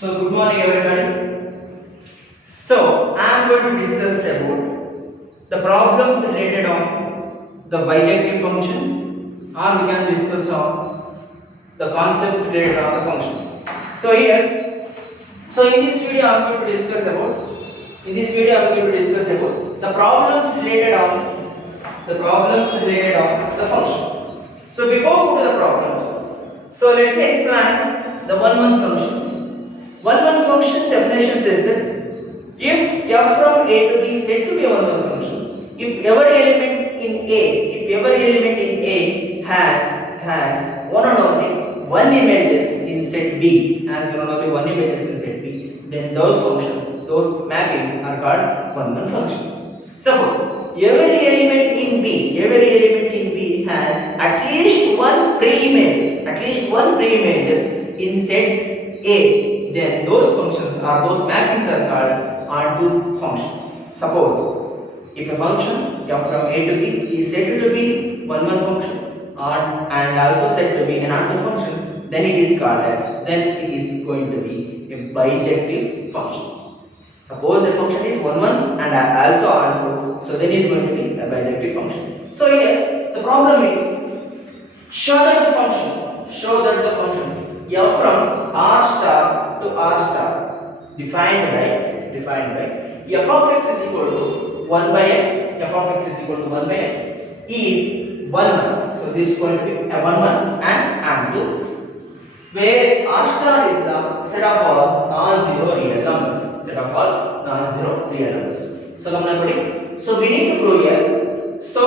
So good morning everybody. So I am going to discuss about the problems related on the bijective function, or we can discuss on the concepts related on the function. So in this video I am going to discuss about the problems related on the function. So before we go to the problems, so let me explain the one function. One function definition says that if f from a to b is said to be a one function, if every element in A has one and only one images in set B, then those functions, those mappings are called one function. Suppose every element in B has at least one pre-image in set A, then those functions or those mappings are called onto function. Suppose if a function f from A to B is said to be one function and also said to be an onto function, then it is going to be a bijective function. Suppose the function is one and also onto, so then it is going to be a bijective function. So here the problem is show that the function f from R star to R star defined by f of x is equal to 1 by x is 1. So this is going to be a 1 and 2, where R star is the set of all non-zero real numbers. So we need to prove here. So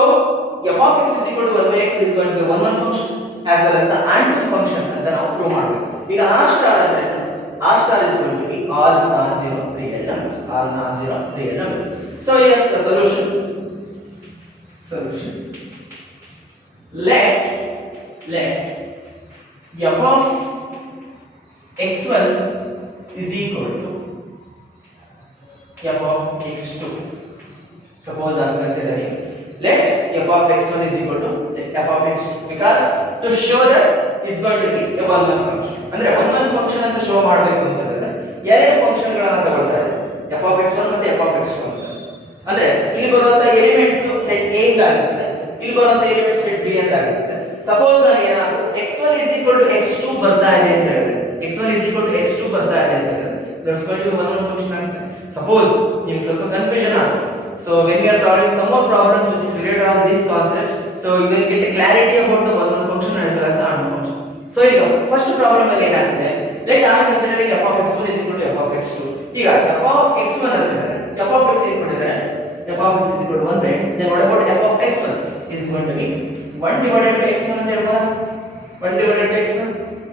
f of x is equal to 1 by x is going to be a 1 function as well as the and 2 function ಅಂತ ನಾವು prove ಮಾಡಬೇಕು. ಈಗ R star is going to be all non-zero real numbers. So here the solution. Let f of x1 is equal to f of x2. Suppose I am considering let f of x1 is equal to f of x2, because to show that is going to be a one function. ಅಂದ್ರೆ one function ಅಂತ show ಮಾಡಬೇಕು ಅಂತಂದ್ರೆ ಎರಡು function ಗಳನ್ನು ತಗೊಳ್ತಾರೆ, f of x1 ಮತ್ತು f of x2 ಅಂತ. ಅಂದ್ರೆ ಇಲ್ಲಿ ಬರುವಂತ ಎಲಿಮೆಂಟ್ಸ್ ಸೆಟ್ A ಅಂತ ಆಗುತ್ತದೆ, ಇಲ್ಲಿ ಬರುವಂತ ಎಲಿಮೆಂಟ್ಸ್ ಸೆಟ್ B ಅಂತ ಆಗುತ್ತದೆ. ಸಪೋಸ್ ನಾನು ಏನಾದರೂ x1 x2 ಬರ್ತಾ ಇದೆ ಅಂತ ಹೇಳಿದ್ರೆ that's going to be one function ಆಗುತ್ತೆ. ಸಪೋಸ್ ನಿಮಗೆ ಸ್ವಲ್ಪ ಕನ್ಫ್ಯೂಷನ್ ಆಗುತ್ತೆ. So when we are solving some more problems which is related on this concept, so you will get a clarity about the one function as well as the unknown function. So ಈಗ first problem ಅಲ್ಲಿ ಏನಾಗುತ್ತೆ, let I am considering f of x1 is equal to f of x2. ಈಗ f of x1 ಅಂದ್ರೆ f of x is equal to 1 by x, then what about f of x1 is going to be 1 divided by x1 ಅಂತ ಹೇಳ್ಬೋದಾ? 1 divided by x1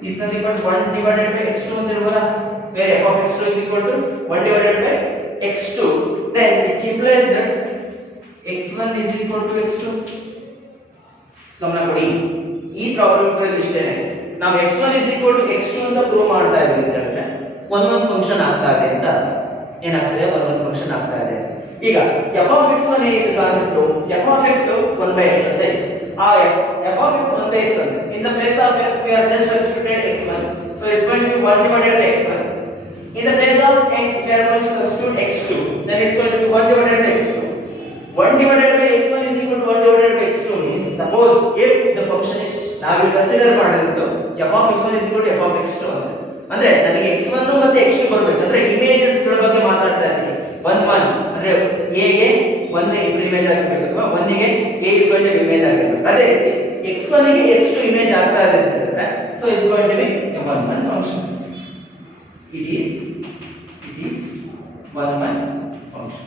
is nothing but 1 divided by x2 ಅಂತ ಹೇಳ್ಬೋದಾ? where f of x2 is equal to 1 divided by x2, then it implies that x1 is equal to x2. ಗಮನ ಕೊಡಿ, ಈ problem ಗಳಲ್ಲಿ ಇಷ್ಟೇನೆ. ನಾವು x1 is equal to x2 ಅಂತ prove ಮಾಡ್ತಾ ಇದ್ದೀವಿ ಅಂತ ಹೇಳಿದ್ರೆ one ಫಂಕ್ಷನ್ ಆಗ್ತಾ ಇದೆ ಅಂತ ಅರ್ಥ. ಏನಾಗ್ತದೆ? one ಫಂಕ್ಷನ್ ಆಗ್ತಾ ಇದೆ. ಈಗ f of x1 ಏನಿದೆ concept, f of x 1 by x ಅಂತ ಇದೆ. ಆ f of x 1 by x ಅಂತ in the place of x we have just substituted x1, so it's going to be 1 divided by x1. In the place of x we are going to substitute x2, then it's going to be 1 divided by x2. 1 divided by x1 is equal to 1 divided by x2 means, suppose if the function is, now we consider ಮಾಡಿದ್ದು f of x1 is equal to f of x2 ಅಂತ. ಅಂದ್ರೆ ನನಗೆ x1 ಮತ್ತೆ x2 ಬರಬೇಕು ಅಂದ್ರೆ images ಗಳ ಬಗ್ಗೆ ಮಾತಾಡ್ತಾ ಇದ್ದೀನಿ. 1 ಅಂದ್ರೆ a ಗೆ 1 ಇಮೇಜ್ ಆಗಿರಬೇಕು ಅಥವಾ 1 ಗೆ a is going to be image ಆಗಿರಬೇಕು. ಅದೇ ರೀತಿ x1 ಗೆ x2 ಇಮೇಜ್ ಆಗ್ತಾ ಇದೆ ಅಂತಂದ್ರೆ so it's going to be a one function. It is one function.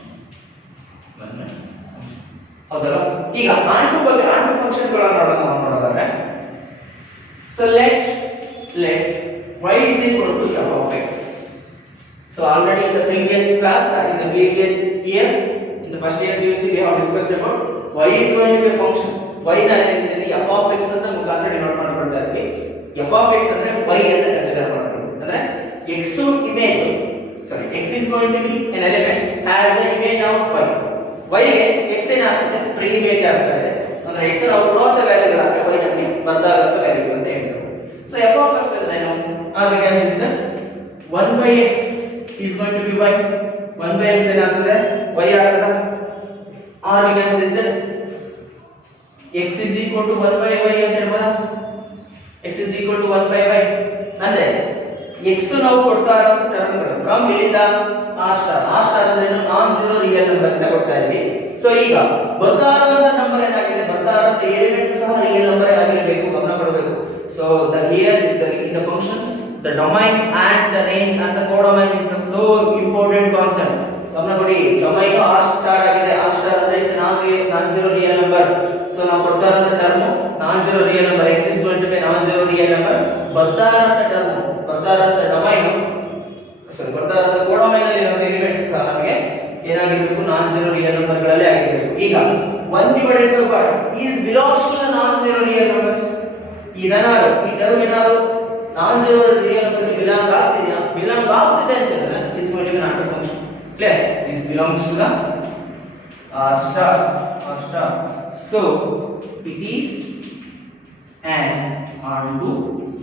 ಹೌದಲ್ಲ? ಈಗ ಆಂಟು ಫಂಕ್ಷನ್ ಗಳನ್ನು ನೋಡೋದಾದ್ರೆ, so let y is equal to f of x. So already in the previous class, in the previous year, in the first year PUC we have discussed about y is going to be a function. y ನ f of x ಅಂತ ಮುಖಾಂತರ denote ಮಾಡ್ಕೊಳ್ತಾ ಇದ್ವಿ. f of x ಅಂದ್ರೆ y ಅಂತ consider ಮಾಡ್ತೀವಿ. ಅಂದ್ರೆ x is going to be an element has the image of y. y ಗೆ x ಏನಾಗುತ್ತೆ? ಪ್ರೀ ಇಮೇಜ್ ಆಗ್ತಾ ಇದೆ. ಅಂದ್ರೆ x ನ ಔಟ್ಪುಟ್ ವ್ಯಾಲ್ಯೂಗಳಾದ್ರೆ y ನಮಗೆ ಬರ್ತಾ ಇರೋ ವ್ಯಾಲ್ಯೂ ಅಂತ ಹೇಳ್ತಾರೆ. So f of x ಅಂದ್ರೆ ಏನು? We can see that 1 by x is going to be y. 1 by x ಏನಾಗ್ತದೆ y ಆಗ್ತದ. or we can say that x is equal to 1 by y ಅಂತ ಹೇಳ್ಬೋದಾ. x is equal to 1 by y ಅಂದ್ರೆ x ನಾವು ಕೊಡ್ತಾ ಇರೋ ಟರ್ಮ್ಗಳು from ಇಲ್ಲಿಂದ r star ಅಂದ್ರೆ ನಾನ್ ಜೀರೋ ರಿಯಲ್ ನಂಬರ್ ಅಂತ ಕೊಡ್ತಾ ಇದ್ವಿ. ಸೊ ಈಗ ಬರ್ತಾ ಇರೋ ನಂಬರ್ ಏನಾಗಿದೆ, ಬರ್ತಾ ಇರೋ ಎಲಿಮೆಂಟ್ ಸಹ ರಿಯಲ್ ನಂಬರ್ ಆಗಿರಬೇಕು, ಗಮನ ಕೊಡಬೇಕು. So the here in the functions the domain and the range and the codomain is the so important concept. ಗಮನ ಕೊಡಿ, ಡೊಮೈನ್ r ಸ್ಟಾರ್ ಆಗಿದೆ. r ಸ್ಟಾರ್ ಅಂದ್ರೆ is non zero real number. So ನಾವು ಕೊಡ್ತಾ ಇರೋ term non zero real number, x is going to be non zero real number. ಬರ್ತಾ ಇರೋ term, ಬರ್ತಾ ಇರೋ ಡೊಮೈನ್, ಸರಿ ಬರ್ತಾ ಇರೋ ಕೋಡೊಮೈನ್ ಅಲ್ಲಿ ಇರೋ ಎಲಿಮೆಂಟ್ಸ್ ಸಹ ನಮಗೆ ಏನಾಗಿರಬೇಕು, ನಾನ್ ಜೀರೋ ರಿಯಲ್ ನಂಬರ್ ಗಳಲ್ಲೇ ಆಗಿರಬೇಕು. ಈಗ 1 divided by y is belongs to the non zero real numbers. ಇದನಾರು ಈ ಟರ್ಮ್ ಏನಾರು ನಾನ್ ಜೀರೋ ರಿಯಲ್ ನಂಬರ್ ಗೆ ಬಿಲಾಂಗ್ ಆಗ್ತಿದೆಯಾ, ಬಿಲಾಂಗ್ ಆಗ್ತಿದೆ ಅಂತ ಹೇಳಿದ್ರೆ is going to be not a function. Clear? This belongs to the r star. So it is an onto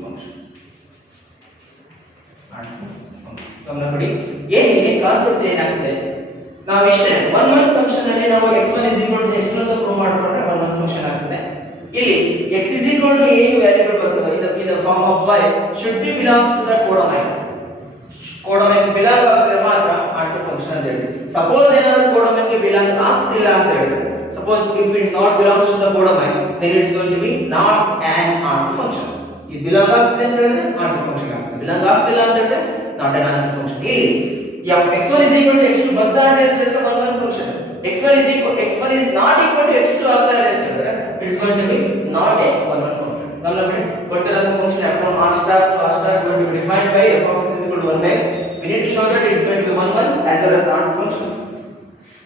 function. ಗಮನ ಕೊಡಿ, ಏನಿದೆ ಕಾನ್ಸೆಪ್ಟ್ ಏನಾಗುತ್ತೆ, ನಾವು ಇಷ್ಟೇ ಒನ್ ಫಂಕ್ಷನ್ ಅಲ್ಲಿ ನಾವು x1 x2 ಅಂತ ಪ್ರೂವ್ ಮಾಡ್ಕೊಂಡ್ರೆ ಒನ್ ಫಂಕ್ಷನ್ ಆಗುತ್ತೆ. ಇಲ್ಲಿ x ಏನು ವ್ಯಾಲ್ಯೂಗಳು ಬರ್ತವೆ, ಇದು form of y should be belongs to the codomain. Codomain belong ಆಗ್ತಿದ್ರೆ ಮಾತ್ರ ಆಂಟು ಫಂಕ್ಷನ್ ಅಂತ ಹೇಳಿ. ಸಪೋಸ್ ಏನಾದರೂ ಕೋಡೊಮೈನ್ ಗೆ ಬಿಲಾಂಗ್ ಆಗ್ತಿಲ್ಲ ಅಂತ ಹೇಳಿದ್ರೆ, suppose if it's not belongs to the codomain then it is going to be not an onto function. ಇದು ಬಿಲಾಂಗ್ ಆಗ್ತಿದೆ ಅಂತ ಹೇಳಿದ್ರೆ ಆಂಟು ಫಂಕ್ಷನ್ ಆಗುತ್ತೆ, ಬಿಲಾಂಗ್ ಆಗ್ತಿಲ್ಲ ಅಂತ ಹೇಳಿದ್ರೆ not an onto function. ಇಲ್ಲಿ x1 x2 ಬರ್ತಾ ಇದೆ ಅಂತ ಹೇಳಿದ್ರೆ one function, x1 is not equal to x2 ಆಗ್ತಾ ಇದೆ ಅಂತ ಹೇಳಿದ್ರೆ it is going to be not a one function. ಗಮನ ಕೊಡಿ, ಕೊಟ್ಟಿರೋ function f from r star to r star going to be defined by f of x is equal to 1 by x. We need to show that it is going to be 1 1 as well as the onto function,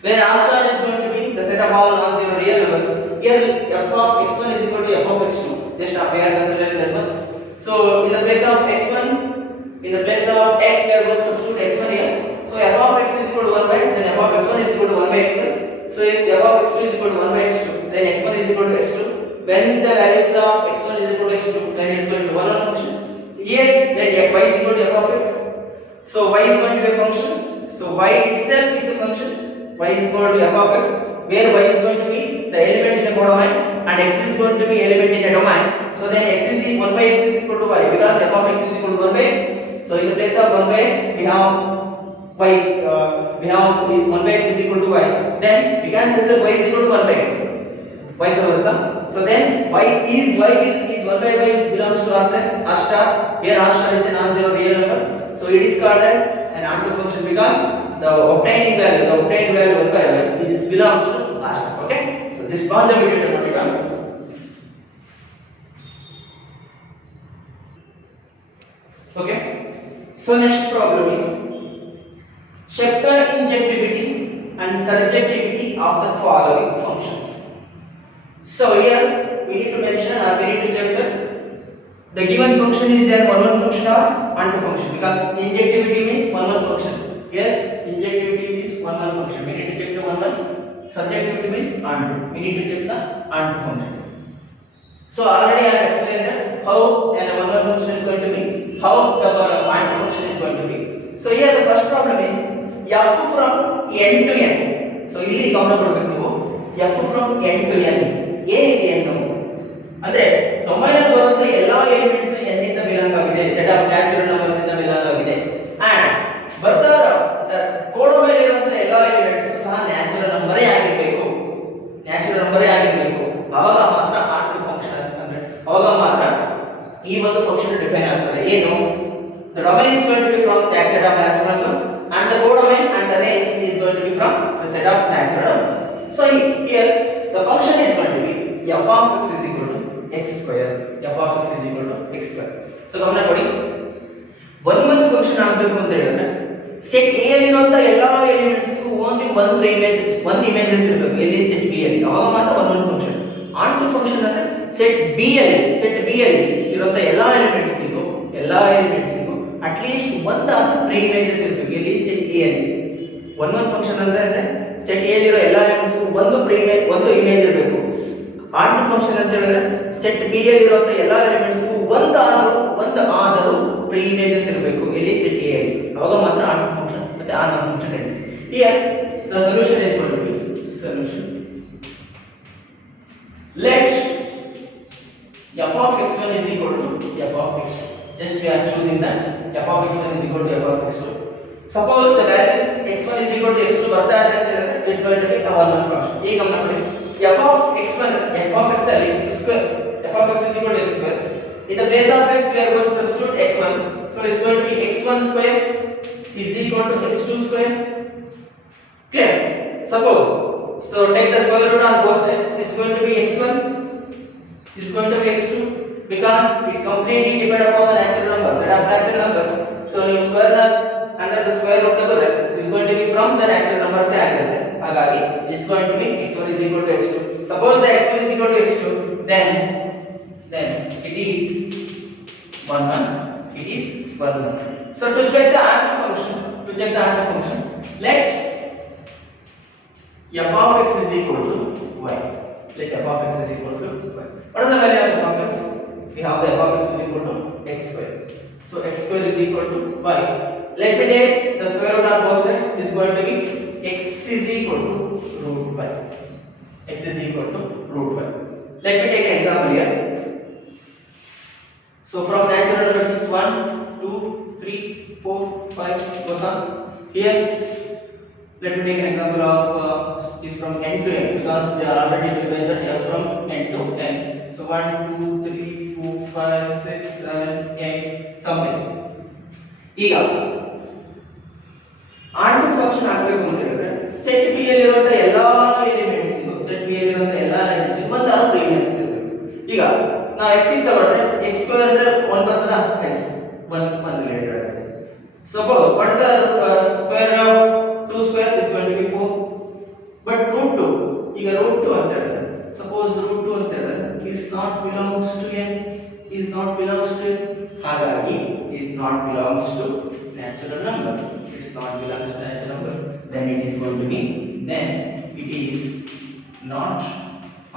where r star is going to be the set of all non-zero real numbers. Here f of x1 is equal to f of x2. Just we are considering that one. So in the place of x1, in the place of x we are going to substitute x1 here. So f of x is equal to 1 by x, then f of x1 is equal to 1 by x. So if f of x2 is equal to 1 by x2, then x1 is equal to x2. When the values of x1 is equal to x2, then it is going to be one function. Here then y is equal to f of x. So y is going to be a function. So y itself is a function. Y is equal to f of x, where y is going to be the element in a codomain and x is going to be element in a domain. So then x is 1 by x is equal to y, because f of x is equal to 1 by x. So in the place of 1 by x we have y, we have 1 by x is equal to y. Then we can say that y is equal to 1 by x, vice versa. So then y is 1 by y belongs to r plus r star, where r star is a non-zero real number. So it is called as an onto function because the obtained value 1 by y which is belongs to r star. Okay, so this concept we will note it down. Okay, so next problem is check the injectivity and surjectivity of the following functions. So here we need to mention or we need to check that the given function is a one function or onto function, because injectivity means one function. Here injectivity means one function, we need to check the one. Surjectivity means onto, we need to check the onto function. So already I have explained that how an one function is going to be, how the onto function is going to be. So here the first problem is f from n to n. So ಇಲ್ಲಿ ಗಮನ ಕೊಡಬೇಕು ನೀವು, f from n to n ಏನಿದೆ ಏನು ಅಂದ್ರೆ domain ಅಲ್ಲಿ ಬರುವಂತ ಎಲ್ಲಾ ಎಲಿಮೆಂಟ್ಸ್ n ಇಂದ ಬಿಲಾಂಗ್ ಆಗಿದೆ, ಸೆಟ್ ಆಫ್ ನ್ಯಾಚುರಲ್ ನಂಬರ್ಸ್ ಇಂದ ಬಿಲಾಂಗ್ ಆಗಿದೆ. ಅಂಡ್ ಬರ್ತಾ ಕೋಡೊಮೈನ್ ಇರುವಂತ ಎಲ್ಲಾ ಎಲಿಮೆಂಟ್ಸ್ ಸಹ ನ್ಯಾಚುರಲ್ ನಂಬರೇ ಆಗಿರಬೇಕು, ನ್ಯಾಚುರಲ್ ನಂಬರೇ ಆಗಿರಬೇಕು. ಅವಾಗ ಮಾತ್ರ ಆಂಟು ಫಂಕ್ಷನ್ ಅಂದ್ರೆ ಅವಾಗ ಮಾತ್ರ ಈ ಒಂದು ಫಂಕ್ಷನ್ ಡಿಫೈನ್ ಆಗ್ತದೆ. ಏನು, the domain is going to be from the set of natural numbers and the codomain and the range is going to be from the set of natural numbers. So here the function is going to be f of x is equal to x square, f of x is equal to x square. So ಗಮನ ಕೊಡಿ, one function ಆಗಬೇಕು ಅಂತ ಹೇಳಿದ್ರೆ set A ಅಲ್ಲಿರುವಂತ ಎಲ್ಲಾ elements ಗೂ only one images ಇರಬೇಕು. ಎಲ್ಲಿ ಸೆಟ್ B ಅಲ್ಲಿ, ಅವಾಗ ಮಾತ್ರ one ಫಂಕ್ಷನ್. ಆಂಟು ಫಂಕ್ಷನ್ ಅಂದ್ರೆ ಸೆಟ್ B ಅಲ್ಲಿ ಇರುವಂತ ಎಲ್ಲಾ ಎಲಿಮೆಂಟ್ಸ್ ಗೂ ಅಟ್ ಲೀಸ್ಟ್ ಒಂದಾದ್ರೂ ಪ್ರೀ ಇಮೇಜಸ್ ಇರಬೇಕು. ಎಲ್ಲಿ ಸೆಟ್ A ಅಲ್ಲಿ one ಫಂಕ್ಷನ್ ಅಂದ್ರೆ ಸೆಟ್ A ಅಲ್ಲಿರೋ ಎಲ್ಲಾ ಎಲಿಮೆಂಟ್ಸ್ ಗೂ ಒಂದು ಇಮೇಜ್ ಇರಬೇಕು. ಆಂಟು ಫಂಕ್ಷನ್ ಅಂತ ಹೇಳಿದ್ರೆ ಸೆಟ್ B ಅಲ್ಲಿರುವಂತ ಎಲ್ಲಾ ಎಲಿಮೆಂಟ್ಸ್ ಗೂ ಒಂದಾದರೂ ಪ್ರೀ ಇಮೇಜಸ್ ಇರಬೇಕು. ಎಲ್ಲಿ ಸೆಟ್ A ಅಲ್ಲಿ. ಅವಾಗ ಮಾತ್ರ ಆನ್ ಫಂಕ್ಷನ್ ಮತ್ತೆ ಆನ್ ಫಂಕ್ಷನ್ ಇದೆ. Here the solution is going to be solution. Let f of x1 is equal to f of x2. Just we are choosing that f of x1 is equal to f of x2. Suppose the values x1 is equal to x2 ಬರ್ತಾ ಇದೆ ಅಂತ ಹೇಳಿದ್ರೆ it's going to be a one function. ಈಗ ಗಮನ ಕೊಡಿ, f of x1 f of x ಅಲ್ಲಿ x square f of x is equal to x square. In the place of x we are going to substitute x1, so it's going to be x1 square is equal to x2 square. Clear? Suppose, so take the square root on both sides. This is going to be x1, this is going to be x2, because it completely depends upon the natural numbers, set of natural numbers. So you square under the square root of that is going to be from the natural numbers ಆಗುತ್ತೆ. ಹಾಗಾಗಿ is going to be x1 is equal to x2. Suppose the x1 is equal to x2, then it is 1 1, it is 1 1. So to check the onto function, let f of x is equal to y. Let f of x is equal to y. What is the value of f of x? We have the f of x is equal to x square. So x square is equal to y. Let me take the square root on both sides. This is going to be x is equal to root y. X is equal to root y. Let me take an example here. So from natural numbers 1, 2, 3, 4, 5 goes on. Here let me take an example of is from n to n, because they are already divided here from n to n. So 1, 2, 3, 4, 5, 6, 7, 8 something. ಈಗ ಆಂಟು function ಆಗಬೇಕು ಅಂತ ಹೇಳಿದ್ರೆ set B ಯಲ್ಲಿರುವಂತ ಎಲ್ಲಾ elements set B ಯಲ್ಲಿರುವಂತ ಎಲ್ಲಾ elements ಒಂದು ಪ್ರೀಮಿಯಸ್ ಇರಬೇಕು. ಈಗ ನಾವು x ಗೆ ತಗೊಂಡ್ರೆ x ಸ್ಕ್ವೇರ್ ಅಂದ್ರೆ 1 ಬರ್ತದ s 1 ರಿಲೇಟೆಡ್ ಆಗಿದೆ. Suppose what is the square of 2 square is going to be 4, but root 2 ಈಗ root 2 ಅಂತ ಹೇಳಿದ್ರೆ suppose root 2 ಅಂತ ಹೇಳಿದ್ರೆ is not belongs to n, ಹಾಗಾಗಿ is not belongs to natural number. It's not belongs to natural number, then it is going to be it is not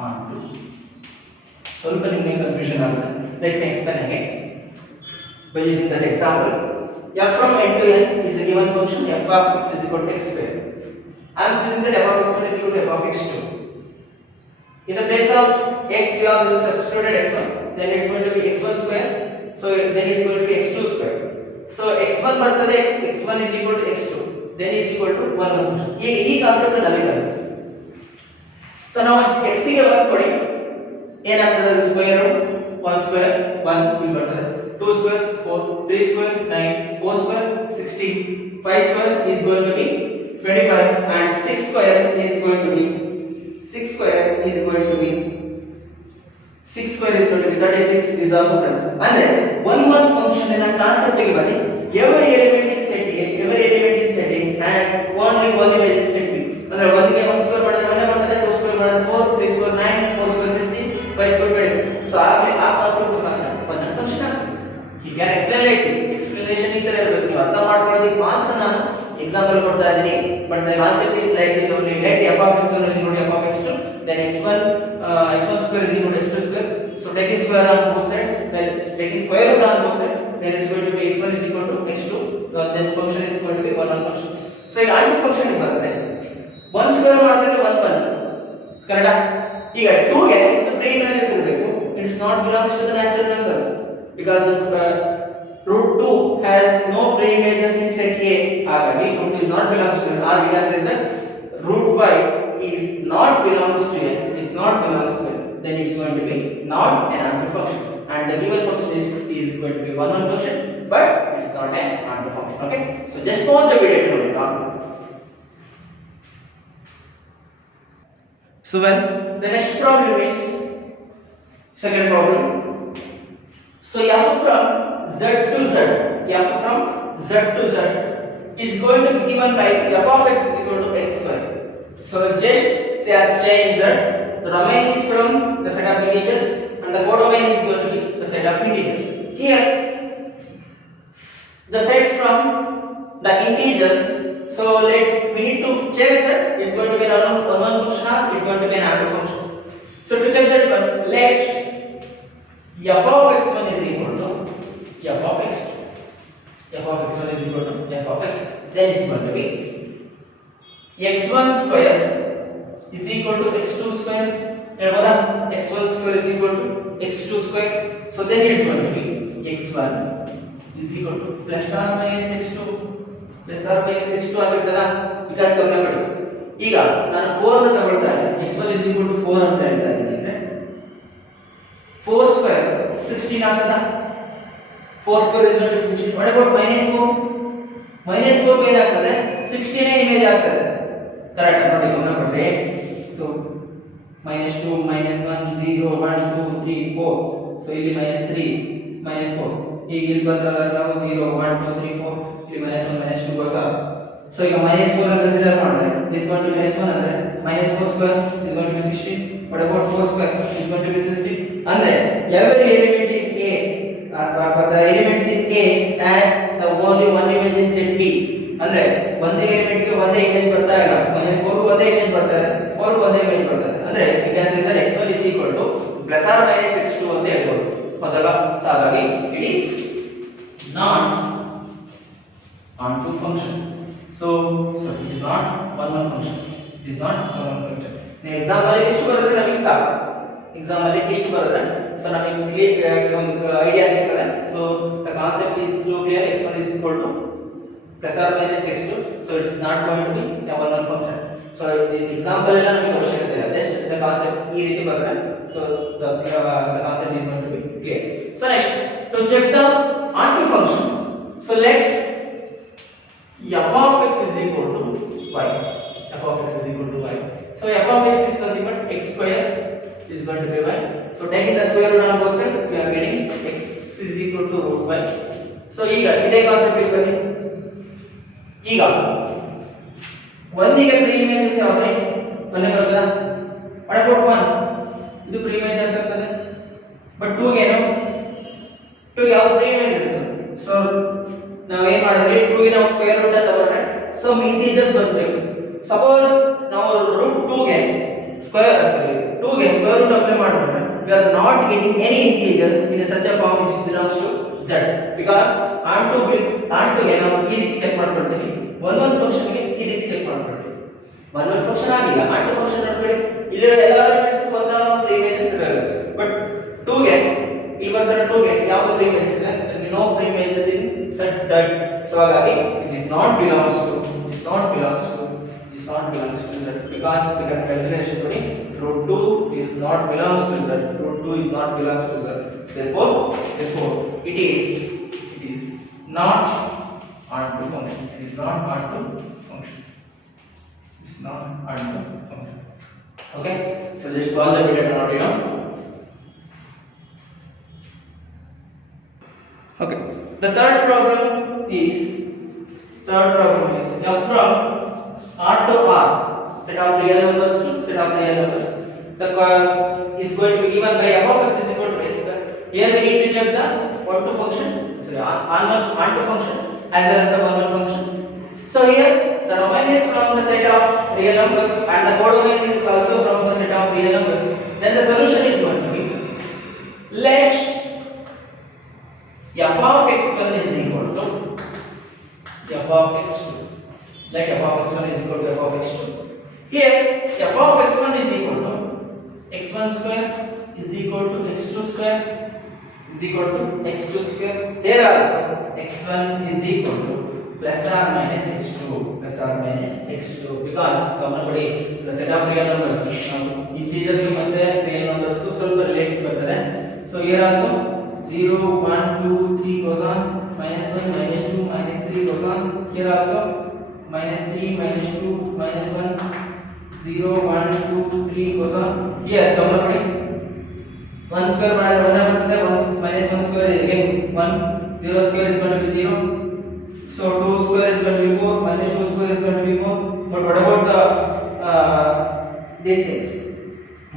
onto. ಸ್ವಲ್ಪ ನಿಮಗೆ confusion ಆಗುತ್ತೆ. Let me explain again by using that example. F from n to n is a given function f of x is equal to x square. I am choosing that f of x1 is equal to f of x2. In the place of x we have substituted x1, then it's going to be x1 square, so then it's going to be x2 square. So x1 ಬರ್ತದೆ x1 is equal to x2, then is equal to 1 function. ಈ concept ನಮಗೆ ಬರುತ್ತೆ. So ನಾವು x ಗೆ work ಕೊಡಿ, ಏನಾಗ್ತದೆ square 1 square 1 ಇಲ್ಲಿ ಬರ್ತದೆ, 2 square 4, 3 square 9, 4 square 16, 5 square is going to be 25, and 6 square is going to be 36 is also present. ಅಂದ್ರೆ one function in a concept ಗೆ ಬನ್ನಿ, every element in set has only one image in set B. ಅಂದ್ರೆ 1 ಗೆ 1 square ಮಾಡಿದ್ರೆ 1 ಬರ್ತದೆ, 2 square ಮಾಡಿದ್ರೆ 4, 3 square 9, 4 square 16, 5 square 20. So ಆ concept ಮಾತ್ರ one function ಆಗುತ್ತೆ. You can explain like this. Explanation ಈ ತರ ಇರಬೇಕು, ನೀವು ಅರ್ಥ ಮಾಡ್ಕೊಳ್ಳೋದಕ್ಕೆ ಮಾತ್ರ ನಾನು ಎಕ್ಸಾಂಪಲ್ ಕೊಡ್ತಾ ಇದ್ದೀನಿ. But the concept is like this only. Let f of x1 is equal to f of x2, then x1 square is equal to x2 square. So taking square on both sides, then taking square root on both sides, then it's going to be x1 is equal to x2, then function is going to be 1 function. So ಈಗ aunty function ಬರುತ್ತೆ, 1 square ಮಾಡಿದ್ರೆ 1 ಬಂತು ಕರೆಕ್ಟಾ. ಈಗ 2 ಗೆ ಒಂದು plane values ಇರಬೇಕು. It is not belongs to the natural numbers, because this root 2 has no prime images in set A. Agagi root 2 is not belongs to n. Our data says that root y is not belongs to n, then it's going to be not an onto function, and the given function is going to be one function, but it's not an onto function. Okay, so just pause the video to know it. So well, the next problem is second problem. So f from z to z is going to be given by f of x is equal to x square. So just they are changed that the domain is from the set of integers and the codomain is going to be the set of integers. Here the set from the integers, so we need to check that it's going to be an one function or it's going to be an onto function. So to check that one, let f of x1 is equal to f of x2. f of x1 is equal to f of x, then it's going to be x1 square is equal to x2 square. ಹೇಳ್ಬೋದಾ? x1 square is equal to x2 square. So then it's going to be x1 is equal to plus or minus x2 ಆಗಿರ್ತದ. because ಗಮನ ಕೊಡಿ, ಈಗ ನಾನು 4 ಅನ್ನು ತಗೊಳ್ತಾ ಇದ್ದೀನಿ, x1 is equal to 4 ಅಂತ ಹೇಳ್ತಾ ಇದ್ದೀನಿ ಅಂದ್ರೆ 4 square 16 ಆಗ್ತದ. 4 square is going to be 16. what about minus 4? minus 4 ಏನಾಗ್ತದೆ? 16 ಇಮೇಜ್ ಆಗ್ತದೆ. ಕರೆಕ್ಟ್ ನೋಡಿ, ಗಮನ ಕೊಡ್ರಿ. So minus 2 minus 1 0 1 2 3 4. ಸೊ ಇಲ್ಲಿ minus 3 minus 4. ಈಗ ಇಲ್ಲಿ ಬಂದಾಗ ನಾವು 0 1 2 3 4 ಇಲ್ಲಿ minus 1 minus 2 ಹೊಸ. ಸೊ ಈಗ minus 4 ಅನ್ನು ಕನ್ಸಿಡರ್ ಮಾಡಿದ್ರೆ this is going to be minus 1 ಅಂದ್ರೆ minus 4 square is going to be 16. what about 4 square is going to be 16. ಅಂದ್ರೆ every element in A or the elements in A has the only one image in set B. ಅಂದ್ರೆ ಒಂದೇ element ಗೆ ಒಂದೇ image ಬರ್ತಾ ಇಲ್ಲ, -4 ಗೆ ಒಂದೇ image ಬರ್ತಾ ಇದೆ, 4 ಗೆ ಒಂದೇ ಇಮೇಜ್ ಬರ್ತಾ ಇದೆ. ಅಂದ್ರೆ you can say that x1 is equal to plus or minus x2 ಅಂತ ಹೇಳ್ಬೋದು. ಹೌದಲ್ಲ? ಸೊ ಹಾಗಾಗಿ it is not onto function. So it is not one function. It is not one function. ನೀವು ಎಕ್ಸಾಮ್ ಅಲ್ಲಿ ಎಷ್ಟು ಬರೆದ್ರೆ ನಮಗೆ ಸಾಕು. ಎಕ್ಸಾಮ್ ಅಲ್ಲಿ ಎಷ್ಟು ಬರೆದ್ರೆ ಸೊ ನಮಗೆ ಕ್ಲಿಯರ್ ಒಂದು ಐಡಿಯಾ ಸಿಗ್ತದೆ. So the concept is to clear x1 is equal to plus or minus x2. so it's not going to be a one function. so the example ಎಲ್ಲ ನಮಗೆ ಅವಶ್ಯಕತೆ ಇಲ್ಲ, just the concept ಈ ರೀತಿ ಬರೆದ್ರೆ so the concept is going to be clear. so next, to check the onto function, so let f of x is equal to y. f of x is equal to y. so f of x is nothing but x square is going to be y. so taking the square root on both sides we are getting x is equal to root y. so ಈಗ ಇದೇ concept ಇಲ್ಲಿ ಬನ್ನಿ. ಈಗ 1 ಗೆ pre images ಯಾವ್ದು? 1 ಬರ್ತದ. what about 1? ಇದು pre images ಆಗ್ತದೆ. ಬಟ್ 2 ಗೆ ಏನು? 2 ಗೆ ಯಾವ ಪ್ರೀ ಇಮೇಜಸ್? ಸೊ ನಾವು ಏನು ಮಾಡಿದ್ವಿ, 2 ಗೆ ನಾವು ಸ್ಕ್ವೇರ್ ರೂಟ್ ತಗೊಂಡ್ರೆ ಸೊ ಇಂಟಿಜರ್ಸ್ ಬರಬೇಕು. ಸಪೋಸ್ ನಾವು ರೂಟ್ 2 ಗೆ ಸ್ಕ್ವೇರ್ ರೂಟ್ ಅಪ್ಲೈ ಮಾಡಿದ್ರೆ we are not getting any integers in such a form which belongs to z, because onto ಗೆ ನಾವು ಈ ರೀತಿ ಚೆಕ್ ಮಾಡ್ಕೊಳ್ತೀವಿ, one ಫಂಕ್ಷನ್ ಗೆ ಈ ರೀತಿ ಚೆಕ್ ಮಾಡ್ಕೊಳ್ತೀವಿ. one ಫಂಕ್ಷನ್ ಆಗಿಲ್ಲ, onto ಫಂಕ್ಷನ್ ನೋಡ್ಬೇಡಿ, ಇಲ್ಲಿರೋ ಎಲ್ಲಾ ಎಲಿಮೆಂಟ್ಸ್ ಒಂದಾದ ಪ್ರೀ ಇಮೇಜಸ್ ಇರಲ್ಲ. ಬಟ್ 2 ಗೆ ಇಲ್ಲಿ ಬರ್ತಾರೆ, 2 ಗೆ ಯಾವುದು ಪ್ರೀ ಇಮೇಜಸ್ ಇದೆ? there will be no pre images in such that. so ಹಾಗಾಗಿ it is not belongs to that, because we can consideration ಕೊಡಿ root 2 is not belongs to that. therefore it is not onto function. It's not onto function. Okay, so just pause a bit and note it down. Okay, the third problem is f from R to R, set of real numbers to set of real numbers. The is going to be given by f of x is equal to x square. Here we need to check the onto function, onto function as well as the one function. So here the domain is from the set of real numbers and the codomain is also from the set of real numbers. Then the solution is going to be, let f of x1 is equal to f of x2. Let f of x1 is equal to f of x2. Here f of x1 is equal to x1 square is equal to x2 square is equal to x2 square. Here also x1 is equal to plus or minus x2 because common body the set of real numbers integers ಮತ್ತೆ real numbers ಗೂ ಸ್ವಲ್ಪ related ಬರ್ತದೆ. so here also 0 1 2 3 goes on, minus 1 minus 2 minus 3 goes on. Here also minus 3 minus 2 minus 1 0 1 2 3 goes on. Here common body 1 square ಮಾಡಿದ್ರೆ 1 ಬರ್ತದೆ, 1 minus 1 square is again 1, 0 square is going to be 0. so 2 square is going to be 4, minus 2 square is going to be 4. but what about the these things?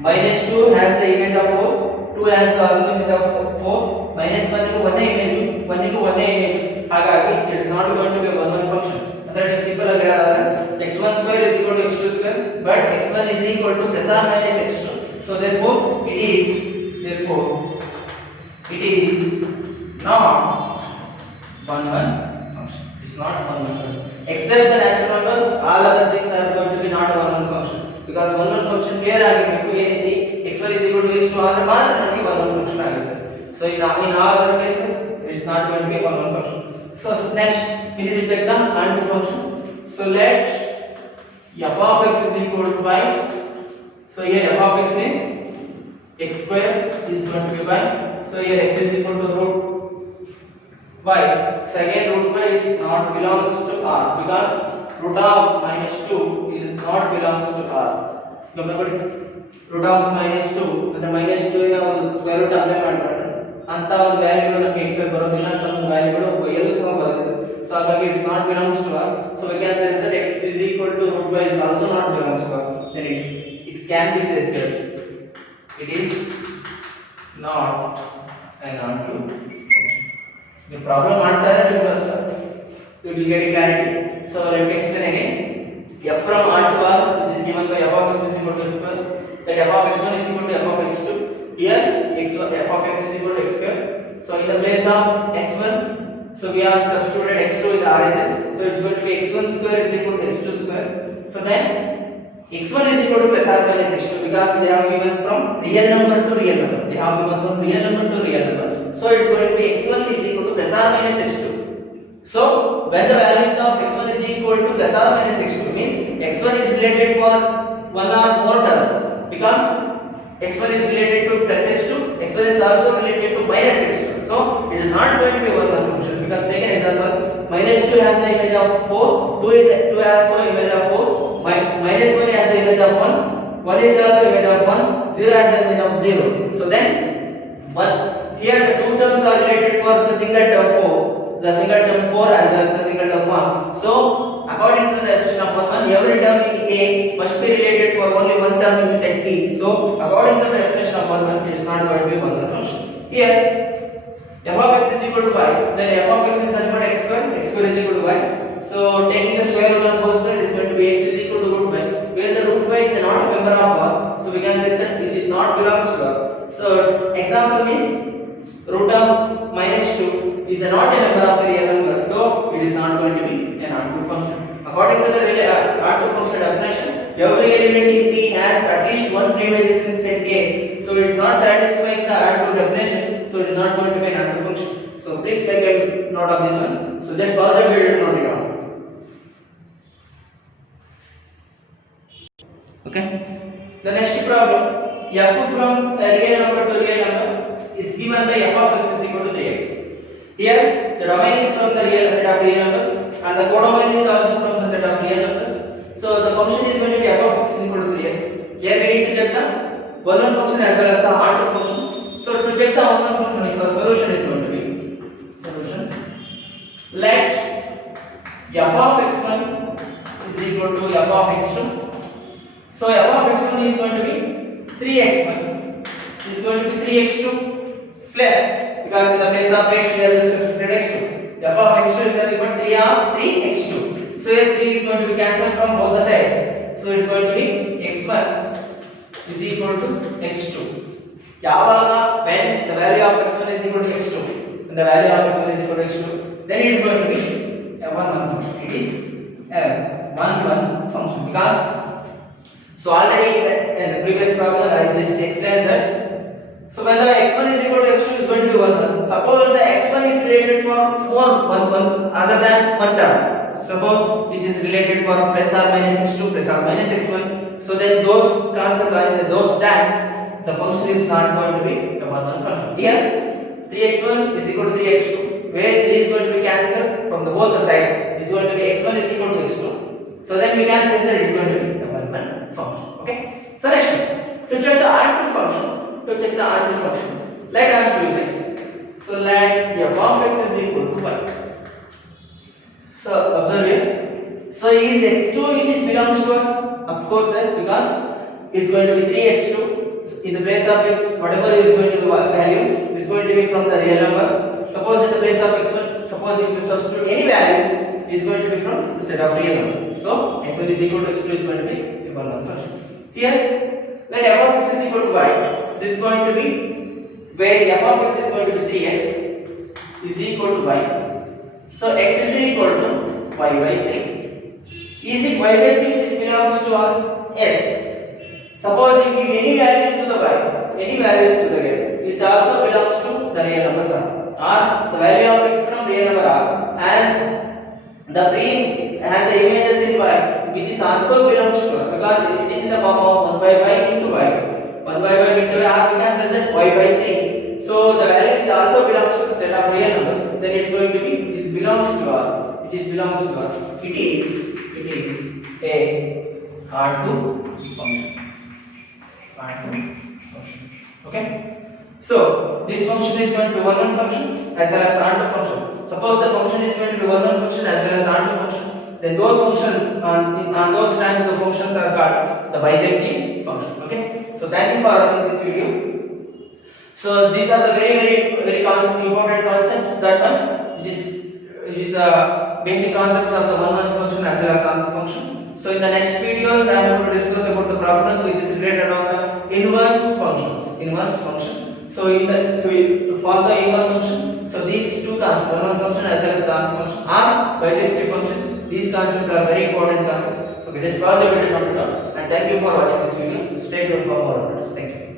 minus 2 has the image of 4, 2 has the also image of 4, minus 1 ಗೂ ಒಂದೇ image, 1 ಗೂ ಒಂದೇ image. ಹಾಗಾಗಿ it is not going to be one function. ಅಂದ್ರೆ ನೀವು simple ಆಗಿ ಹೇಳೋದಾದ್ರೆ x1 square is equal to x2 square, but x1 is equal to plus or minus x2. so therefore it is not one function. It's not one function. Except the natural numbers, all other things are going to be not one function. Because one function here ಆಗಿರಬೇಕು ಏನಿದೆ x1 is equal to x2 ಆದ್ರೆ ಮಾತ್ರ ನಮಗೆ one function ಆಗುತ್ತೆ. So in all other cases it is not going to be one function. So next we need to check the onto function. So let f of x is equal to y. So here f of x means x square is going to be y. So here x is equal to root y. So again root y is not belongs to R because root of minus 2 is not belongs to R. ಗಮನಕೊಡಿ root of minus 2 ಅಂದ್ರೆ minus 2 ನ ಒಂದು square root apply ಮಾಡ್ತಾರೆ ಅಂತ ಒಂದು ವ್ಯಾಲ್ಯೂಗಳು ನಮಗೆ x ಅಲ್ಲಿ ಬರೋದಿಲ್ಲ ಅಂತ ಒಂದು ವ್ಯಾಲ್ಯೂಗಳು y ಅಲ್ಲಿ ಸಹ ಬರುತ್ತೆ. So ಹಾಗಾಗಿ it's not belongs to R. So we can say that x is equal to root y is also not belongs to R. Then it can be said that it is not an onto function. The problem ಮಾಡ್ತಾರೆ you will get clarity. So let me explain again. F from R to R which is given by f of x is equal to x square. That f of x1 is equal to f of x2. Here f of x is equal to x square. So in the place of x1, so we have substituted x2 in the RHS. So it's going to be x1 square is equal to x2 square. So then x1 is equal to plus or minus x2 because they have given from real number to real number. They have given from real number to real number. So it's going to be x1 is equal to plus or minus x2. So when the values of x1 is equal to plus or minus x2 means x1 is related for one or more terms because x1 is related to plus x2, x1 is also related to minus x2. So it is not going to be one function because take an example, minus 2 has the image of 4, 2 has also image of 4, minus 1 has the image of 1, 1 is also image of 1, 0 has the image of 0. So then here the two terms are related for the single term 4. The single term 4 as well as the single term 1. So according to the definition of 1, every term in A must be related for only one term in set B. So according to the definition of 1, it is not going to be one function. Here f of x is equal to y, then f of x is nothing but x square is equal to y. So taking the square root on both sides is going to be x is equal to root y, where the root y is not a member of R. So we can say that this is not belongs to R. So example means root of minus 2 is not a member of a real number, so it is not going to be an onto function. According to the onto function definition, every element in B has at least one premises in set A, so it is not satisfying the onto definition, so it is not going to be an onto function. So please take a note of this one. So just pause the video and note it down. Okay. The next problem, f from a real number to real number is given by f of x is equal to 3x. Here the domain is from the real set of real numbers and the codomain is also from the set of real numbers. So the function is going to be f of x is equal to 3x. Here we need to check the one function as well as the onto function. So to check the one function, the solution is going to be let f of x1 is equal to f of x2. So f of x1 is going to be 3x1 is going to be 3x2 flare because in the place of x we have substituted x2. f of x2 is nothing but 3 of 3x2. So here 3 is going to be cancelled from both the sides. So it is going to be x1 is equal to x2. Yavaga when the value of x1 is equal to x2, when the value of x1 is equal to x2, then it is going to be a 1 function. It is a 1 function because so already in the previous problem I just explained that. So when the x1 is equal to x2 is going to be 1. Suppose the x1 is related for more 1 other than one term. Suppose which is related for plus or minus x2 plus or minus x1. So then those concepts are in those terms the function is not going to be a 1 function. Here 3x1 is equal to 3x2 where 3 is going to be cancelled from both the sides. It is going to be x1 is equal to x2. So then we can say that it is going to be a 1 function. Okay. So next to check the onto function. Let us choose it. So let f of x is equal to y. So observe here. So is x2 which is belongs to y? Of course yes, because it is going to be 3x2. In the place of x, whatever is going to be value is going to be from the real numbers. Suppose in the place of x1, suppose if you substitute any values, it is going to be from the set of real numbers. So x1 is equal to x2 is going to be a 1 function. Here let f of x is equal to y. This is going to be where f of x is going to be 3x is equal to y. So x is equal to y by 3. Is it y by 3 this belongs to our s? Suppose you give any values to the y, any values to the y, this also belongs to the real numbers r. Or the value of x from real number r as the prime has the images in y, which is also belongs to r because it is in the form of 1 by y into y. 1 by y into y, we can say that y by 3. So the values also belongs to the set of real numbers. Then it's going to be which is belongs to r, which is belongs to r. It is a R2 function. R2 function. Okay. So this function is going to be one function as well as the R2 function. Suppose the function is going to be one function as well as the R2 function. Then those functions on those times the functions are called the bijective function. Okay. So thank you for watching this video. So these are the very important concepts that one which is the basic concepts of the one function as well as the other function. So in the next videos I am going to discuss about the problems which is related on the inverse function. So to follow the inverse function, so these two concepts, one function as well as the other function are bijective function. These concepts are very important concepts. So just pause the video and thank you for watching this video. Stay tuned for more updates. Thank you.